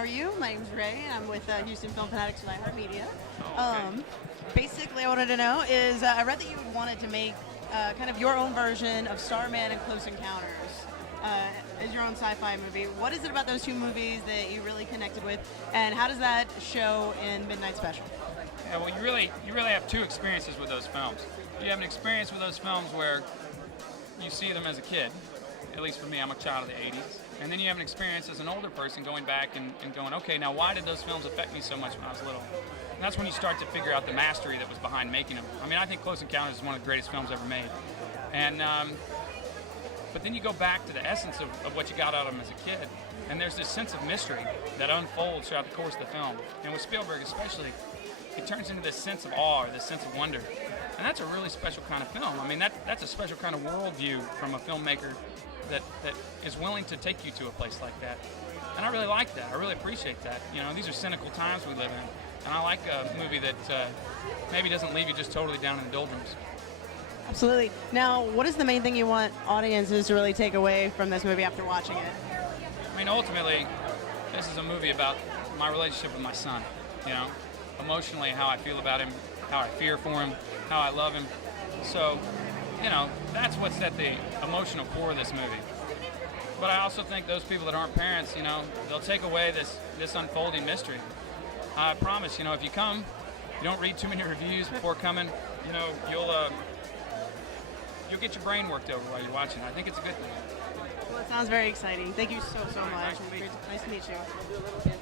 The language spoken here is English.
How are you? My name's Ray, and I'm with Houston Film Fanatics with iHeartMedia. Oh, okay. Basically, I wanted to know is I read that you had wanted to make kind of your own version of Starman and Close Encounters as your own sci-fi movie. What is it about those two movies that you really connected with, and how does that show in Midnight Special? Yeah, well, you really have two experiences with those films. You have an experience with those films where you see them as a kid. At least for me, I'm a child of the 80s. And then you have an experience as an older person going back and going, okay, now why did those films affect me so much when I was little? And that's when you start to figure out the mastery that was behind making them. I mean, I think Close Encounters is one of the greatest films ever made. And but then you go back to the essence of what you got out of them as a kid, and there's this sense of mystery that unfolds throughout the course of the film. And with Spielberg especially, it turns into this sense of awe, or this sense of wonder. And that's a really special kind of film. I mean, that's a special kind of worldview from a filmmaker that is willing to take you to a place like that. And I really like that. I really appreciate that. You know, these are cynical times we live in. And I like a movie that maybe doesn't leave you just totally down in the doldrums. Absolutely. Now, what is the main thing you want audiences to really take away from this movie after watching it? I mean, ultimately, this is a movie about my relationship with my son. You know, emotionally, how I feel about him, how I fear for him, how I love him. So, you know, that's what's at the emotional core of this movie. But I also think those people that aren't parents, you know, they'll take away this unfolding mystery. I promise, you know, if you come, you don't read too many reviews before coming, you know, you'll get your brain worked over while you're watching. I think it's a good thing. Well, it sounds very exciting. Thank you so much. Nice to meet you. Nice to meet you.